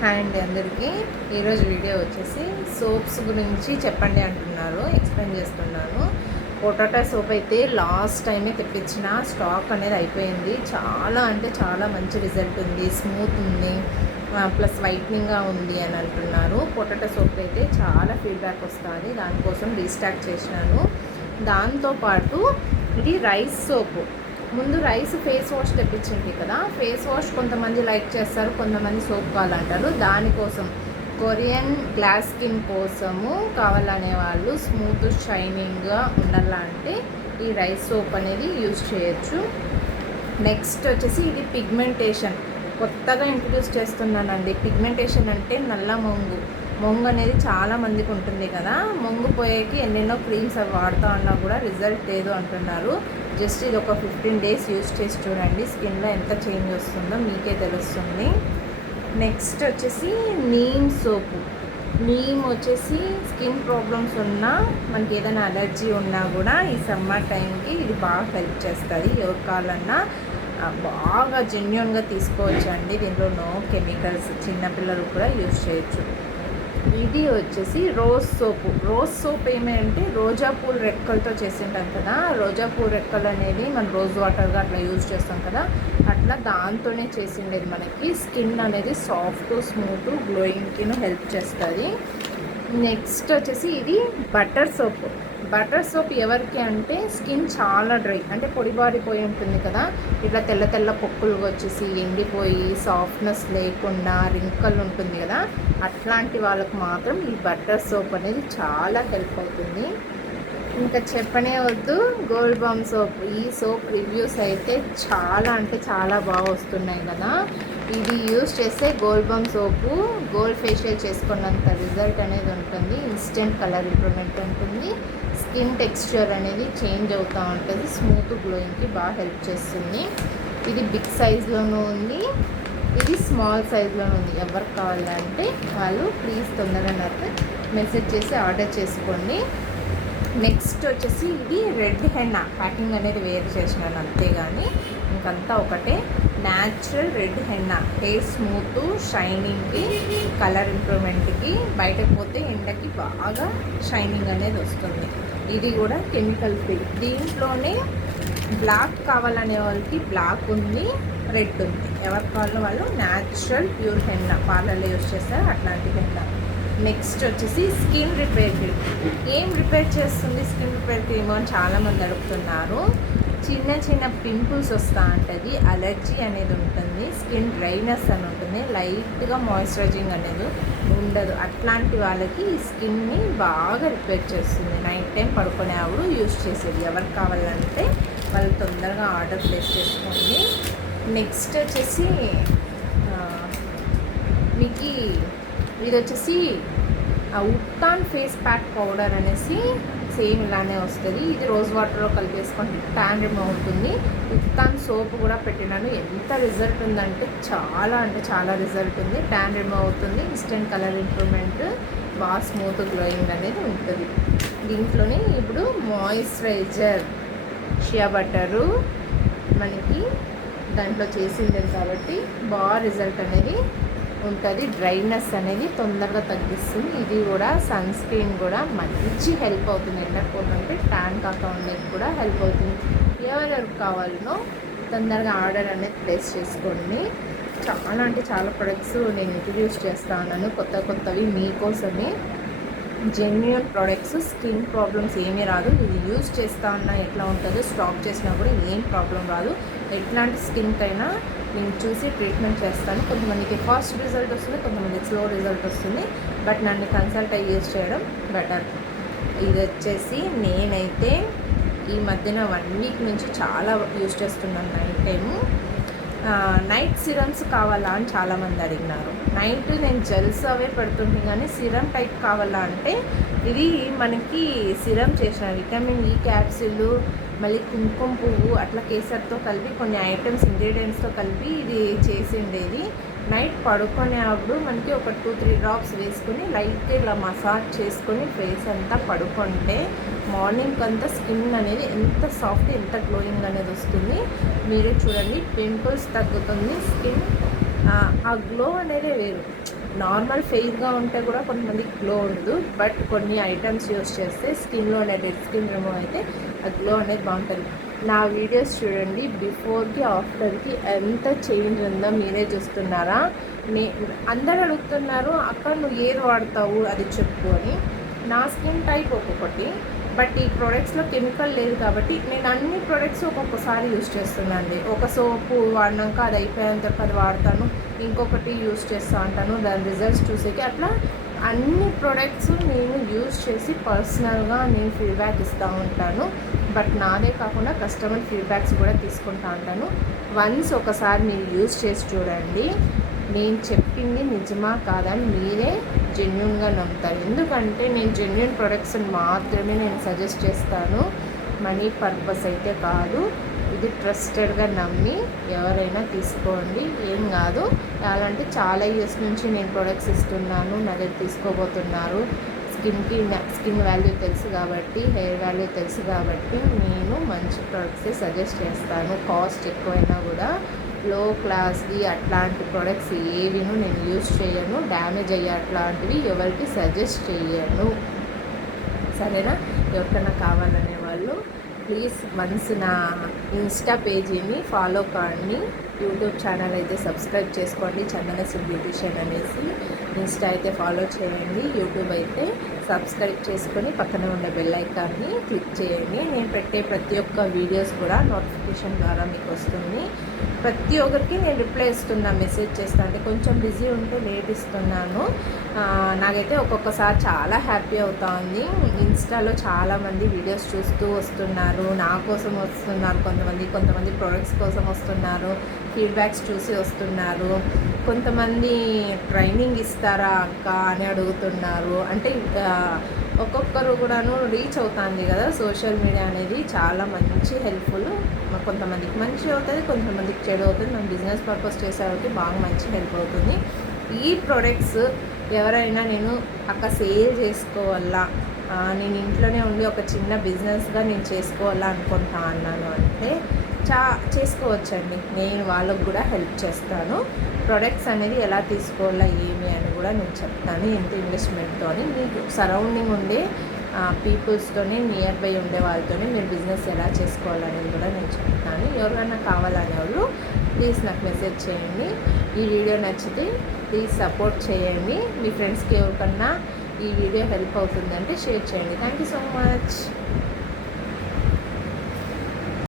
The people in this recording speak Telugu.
హాయ్ అండి అందరికీ. ఈరోజు వీడియో వచ్చేసి సోప్స్ గురించి చెప్పండి అంటున్నారు, ఎక్స్ప్లెయిన్ చేస్తున్నాను. పొటాటో సోప్ అయితే లాస్ట్ టైమే తెప్పించిన స్టాక్ అనేది అయిపోయింది. చాలా అంటే చాలా మంచి రిజల్ట్ ఉంది, స్మూత్ ఉంది, ప్లస్ వైట్నింగ్గా ఉంది అని అంటున్నారు. పొటాటో సోప్ అయితే చాలా ఫీడ్బ్యాక్ వస్తుంది, దానికోసం రీస్టాక్ చేసినాను. దాంతోపాటు ఇది రైస్ సోపు. ముందు రైస్ ఫేస్ వాష్ తెప్పించింది కదా, ఫేస్ వాష్ కొంతమంది లైక్ చేస్తారు, కొంతమంది సోప్ కావాలంటారు. దానికోసం కొరియన్ గ్లాస్ స్కిన్ కోసము కావాలనే వాళ్ళు స్మూత్ షైనింగ్గా ఉండాలంటే ఈ రైస్ సోప్ అనేది యూజ్ చేయొచ్చు. నెక్స్ట్ వచ్చేసి ఇది పిగ్మెంటేషన్ కొత్తగా ఇంట్రడ్యూస్ చేస్తున్నానండి. పిగ్మెంటేషన్ అంటే నల్ల మొంగు అనేది చాలా మందికి ఉంటుంది కదా, మొంగు పోయేకి ఎన్నెన్నో క్రీమ్స్ అవి వాడుతూ ఉన్నా కూడా రిజల్ట్ లేదు అంటున్నారు. జస్ట్ ఇది ఒక 15 days యూజ్ చేసి చూడండి, స్కిన్లో ఎంత చేంజ్ వస్తుందో మీకే తెలుస్తుంది. నెక్స్ట్ వచ్చేసి నీమ్ సోపు. నీమ్ వచ్చేసి స్కిన్ ప్రాబ్లమ్స్ ఉన్నా, మనకి ఏదైనా అలర్జీ ఉన్నా కూడా ఈ సమ్మర్ టైంకి ఇది బాగా హెల్ప్ చేస్తుంది. ఎవరి కావాలన్నా బాగా జెన్యున్గా తీసుకోవచ్చు అండి. దీంట్లో నో కెమికల్స్, చిన్నపిల్లలు కూడా యూజ్ చేయొచ్చు. ఇది వచ్చేసి రోజ్ సోపు. రోజ్ సోప్ ఏమంటే రోజా పూల రెక్కలతో చేసింటాం కదా, రోజా పూల రెక్కలు అనేది మనం రోజ్ వాటర్గా అట్లా యూజ్ చేస్తాం కదా, అట్లా దాంతోనే చేసిండేది. మనకి స్కిన్ అనేది సాఫ్ట్, స్మూత్, గ్లోయింగ్కి హెల్ప్ చేస్తుంది. నెక్స్ట్ వచ్చేసి ఇది బటర్ సోప్. బటర్ సోప్ ఎవరికి అంటే స్కిన్ చాలా డ్రై, అంటే పొడిబారిపోయి ఉంటుంది కదా, ఇట్లా తెల్ల తెల్ల పొక్కులు వచ్చేసి ఎండిపోయి సాఫ్ట్నెస్ లేకుండా రింకల్ ఉంటుంది కదా, అట్లాంటి వాళ్ళకు మాత్రం ఈ బటర్ సోప్ అనేది చాలా హెల్ప్ అవుతుంది. ఇంకా చెప్పనే వద్దు, గోల్డ్ బామ్ సోప్. ఈ సోప్ రివ్యూస్ అయితే చాలా అంటే చాలా బాగా వస్తున్నాయి కదా. ఇది యూజ్ చేస్తే గోల్డ్ బామ్ సోపు గోల్డ్ ఫేషియల్ చేసుకున్నంత రిజల్ట్ అనేది ఉంటుంది. ఇన్స్టెంట్ కలర్ ఇంప్రూవ్మెంట్ ఉంటుంది, స్కిన్ టెక్స్చర్ అనేది చేంజ్ అవుతూ ఉంటుంది, స్మూత్ గ్లోయింగ్కి బాగా హెల్ప్ చేస్తుంది. ఇది బిగ్ సైజ్లోనూ ఉంది, ఇది స్మాల్ సైజ్లోనూ ఉంది. ఎవరికి కావాలంటే వాళ్ళు ప్లీజ్ తొందరగా నాకు మెసేజ్ చేసి ఆర్డర్ చేసుకోండి. నెక్స్ట్ వచ్చేసి ఇది రెడ్ హెన్నా. ప్యాకింగ్ అనేది వేరు చేసినాను అంతేగాని ఇంకంతా ఒకటే. Natural red henna hair smooth, షైనింగ్కి, కలర్ ఇంప్రూవ్మెంట్కి, బయటకు పోతే ఎండకి బాగా షైనింగ్ అనేది వస్తుంది. ఇది కూడా కెమికల్ ఫ్రీ. దీంట్లోనే బ్లాక్ కావాలనే వాళ్ళకి బ్లాక్ ఉంది, రెడ్ ఉంది. ఎవరి కావాలో వాళ్ళు న్యాచురల్ ప్యూర్ హెన్నా పార్లర్లో యూజ్ చేస్తారు, అట్లాంటి హెన్నా. నెక్స్ట్ వచ్చేసి స్కిన్ రిపేర్ క్రీమ్. ఏం రిపేర్ చేస్తుంది స్కిన్ రిపేర్ క్రీమ్ అని చాలామంది అడుగుతున్నారు. చిన్న చిన్న పింపుల్స్ వస్తూ ఉంటుంది, అలర్జీ అనేది ఉంటుంది, స్కిన్ డ్రైనెస్ అని ఉంటుంది, లైట్గా మాయిశ్చరైజింగ్ అనేది ఉండదు. అట్లాంటి వాళ్ళకి ఈ స్కిన్ని బాగా రిపేర్ చేస్తుంది. నైట్ టైం పడుకునేప్పుడు యూజ్ చేసేది. ఎవరికి కావాలంటే వాళ్ళు తొందరగా ఆర్డర్ ప్లేస్ చేసుకోండి. నెక్స్ట్ వచ్చేసి మీకు ఇది వచ్చేసి ఉత్తాన్ ఫేస్ ప్యాక్ పౌడర్ అనేసి సేమ్ ఇలానే వస్తుంది. ఇది రోజ్ వాటర్లో కలిపేసుకుంటే ట్యాన్ రిమూవ్ అవుతుంది. ఉత్తాన్ సోప్ కూడా పెట్టినాను, ఎంత రిజల్ట్ ఉందంటే చాలా రిజల్ట్ ఉంది. ట్యాన్ రిమూవ్ అవుతుంది, ఇన్స్టెంట్ కలర్ ఇంప్రూవ్మెంట్, బాగా స్మూత్ గ్లోయింగ్ అనేది ఉంటుంది. దీంట్లోనే ఇప్పుడు మాయిశ్చరైజర్, షియా బటరు మనకి దాంట్లో చేసింది కాబట్టి బాగా రిజల్ట్ అనేది ఉంటుంది. డ్రైనెస్ అనేది తొందరగా తగ్గిస్తుంది. ఇది కూడా సన్ స్క్రీన్ కూడా మంచి హెల్ప్ అవుతుంది. ఎండకపోతుంటే ట్యాన్ కాక ఉండేది కూడా హెల్ప్ అవుతుంది. ఎవరెవరికి కావాలనో తొందరగా ఆర్డర్ అనేది ప్లేస్ చేసుకోండి. చాలా అంటే చాలా ప్రొడక్ట్స్ నేను ఇంట్రడ్యూస్ చేస్తా ఉన్నాను, కొత్తవి మీకోసమే. జెన్యూన్ ప్రొడక్ట్స్, స్కిన్ ప్రాబ్లమ్స్ ఏమీ రాదు. ఇది యూజ్ చేస్తా ఉన్నా ఎట్లా ఉంటుందో స్టాప్ చేసినా కూడా ఏం ప్రాబ్లం రాదు. ఎట్లాంటి స్కిన్కైనా నేను చూసి ట్రీట్మెంట్ చేస్తాను. కొంతమందికి ఫాస్ట్ రిజల్ట్ వస్తుంది, కొంతమందికి స్లో రిజల్ట్ వస్తుంది, బట్ నన్ను కన్సల్ట్ అయ్యి యూజ్ చేయడం బెటర్. ఇది వచ్చేసి నేనైతే ఈ మధ్యన 1 week నుంచి చాలా యూజ్ చేస్తున్నాను. నైట్ టైము నైట్ సిరమ్స్ కావాలా అని చాలామంది అడిగినారు. నైట్ నేను జెల్స్ అవే పెడుతుంది, కానీ సిరమ్ టైప్ కావాలా అంటే ఇది మనకి సిరమ్ చేసిన విటమిన్ ఈ క్యాప్సిల్, మళ్ళీ కుంకుమ పువ్వు, అట్లా కేసర్తో కలిపి కొన్ని ఐటమ్స్ ఇంగ్రీడియంట్స్తో కలిపి ఇది చేసిండేది. నైట్ పడుకునేప్పుడు మనకి ఒక 2-3 drops వేసుకొని లైట్గా ఇలా మసాజ్ చేసుకొని ఫేస్ అంతా పడుకుంటే మార్నింగ్ అంతా స్కిన్ అనేది ఎంత సాఫ్ట్, ఎంత గ్లోయింగ్ అనేది వస్తుంది. మీరు చూడండి, పింపుల్స్ తగ్గుతుంది, స్కిన్ ఆ గ్లో అనేది వేరు. నార్మల్ ఫెయిర్గా ఉంటే కూడా కొంతమందికి గ్లో ఉండదు, బట్ కొన్ని ఐటమ్స్ యూస్ చేస్తే స్కిన్లో డెడ్ స్కిన్ రిమూవ్ అయితే ఆ గ్లో అనేది బాగుంటుంది. నా వీడియోస్ చూడండి, బిఫోర్కి ఆఫ్టర్కి ఎంత చేంజ్ ఉందో మీరే చూస్తున్నారా. అందరు అడుగుతున్నారు అక్క నువ్వు ఏది వాడతావు అది చెప్పు అని. నా స్కిన్ టైప్ ఒక్కొక్కటి, బట్ ఈ ప్రోడక్ట్స్లో కెమికల్ లేదు కాబట్టి నేను అన్ని ప్రోడక్ట్స్ ఒక్కొక్కసారి యూస్ చేస్తున్నాను. ఒక సోపు వాడినాక అది అయిపోయేంత వరకు అది వాడతాను, ఇంకొకటి యూస్ చేస్తూ ఉంటాను దాని రిజల్ట్స్ చూసేకి. అట్లా అన్ని ప్రోడక్ట్స్ నేను యూస్ చేసి పర్సనల్గా నేను ఫీడ్బ్యాక్ ఇస్తూ ఉంటాను. బట్ నాదే కాకుండా కస్టమర్ ఫీడ్బ్యాక్స్ కూడా తీసుకుంటూ ఉంటాను. వన్స్ ఒకసారి మీరు యూస్ చేసి చూడండి, నేను చెప్పింది నిజమా కాదని మీరే జెన్యున్గా నమ్ముతారు. ఎందుకంటే నేను జెన్యున్ ప్రొడక్ట్స్ మాత్రమే నేను సజెస్ట్ చేస్తాను, మనీ పర్పస్ అయితే కాదు. ఇది ట్రస్టెడ్గా నమ్మి ఎవరైనా తీసుకోండి, ఏం కాదు. అలాంటి చాలా ఇయర్స్ నుంచి నేను ప్రొడక్ట్స్ ఇస్తున్నాను, నా దగ్గర తీసుకోబోతున్నారు. స్కిన్ వాల్యూ తెలుసు కాబట్టి, హెయిర్ వాల్యూ తెలుసు కాబట్టి నేను మంచి ప్రొడక్ట్సే సజెస్ట్ చేస్తాను. కాస్ట్ ఎక్కువైనా కూడా లో క్లాస్ది అట్లాంటి ప్రొడక్ట్స్ ఏవిను నేను యూస్ చేయను. డ్యామేజ్ అయ్యే అట్లాంటివి ఎవరికి సజెస్ట్ చేయను, సరేనా? ఎవరికైనా కావాలనే వాళ్ళు ప్లీజ్ వన్స్ నా ఇన్స్టా పేజీని ఫాలో కాండి. యూట్యూబ్ ఛానల్ అయితే సబ్స్క్రైబ్ చేసుకోండి, చందనశ్రీ బ్యూటిషియన్ అనేసి. ఇన్స్టా అయితే ఫాలో చేయండి, యూట్యూబ్ అయితే సబ్స్క్రైబ్ చేసుకొని పక్కన ఉన్న బెల్ ఐకాన్ని క్లిక్ చేయండి. నేను పెట్టే ప్రతి ఒక్క వీడియోస్ కూడా నోటిఫికేషన్ ద్వారా మీకు వస్తుంది. ప్రతి ఒక్కరికి నేను రిప్లై ఇస్తున్నాను, మెసేజ్ చేస్తాను. అంటే కొంచెం బిజీ ఉంటే లేట్ ఇస్తున్నాను. నాకైతే ఒక్కొక్కసారి చాలా హ్యాపీ అవుతా ఉంది. ఇన్స్టాలో చాలామంది వీడియోస్ చూస్తూ వస్తున్నారు, నా కోసం వస్తున్నారు, కొంతమంది ప్రొడక్ట్స్ కోసం వస్తున్నారు, ఫీడ్బ్యాక్స్ చూసి వస్తున్నారు. కొంతమంది ట్రైనింగ్ ఇస్తారా అక్క అని అడుగుతున్నారు. అంటే ఒక్కొక్కరు కూడాను రీచ్ అవుతుంది కదా సోషల్ మీడియా అనేది, చాలా మంచి హెల్ప్ఫుల్. కొంతమందికి మంచి అవుతుంది, కొంతమందికి చెడు అవుతుంది. మనం బిజినెస్ పర్పస్ చేసేవారికి బాగా మంచి హెల్ప్ అవుతుంది. ఈ ప్రొడక్ట్స్ ఎవరైనా నేను అక్క సేల్ చేసుకోవాలా, నేను ఇంట్లోనే ఉండి ఒక చిన్న బిజినెస్గా నేను చేసుకోవాలా అనుకుంటా అన్నాను అంటే చేసుకోవచ్చండి. నేను వాళ్ళకు కూడా హెల్ప్ చేస్తాను. ప్రొడక్ట్స్ అనేది ఎలా తీసుకోవాలా ఏమి అని కూడా నేను చెప్తాను, ఎంత ఇన్వెస్ట్మెంట్తో. మీకు సరౌండింగ్ ఉండే పీపుల్స్తోనే, నియర్ బై ఉండే వాళ్ళతోనే మీరు బిజినెస్ ఎలా చేసుకోవాలనేది కూడా నేను చెప్తాను. ఎవరికైనా కావాలనే వాళ్ళు ప్లీజ్ నాకు మెసేజ్ చేయండి. ఈ వీడియో నచ్చితే ప్లీజ్ సపోర్ట్ చేయండి. మీ ఫ్రెండ్స్కి ఎవరికన్నా ఈ వీడియో హెల్ప్ అవుతుందంటే షేర్ చేయండి. Thank you so much.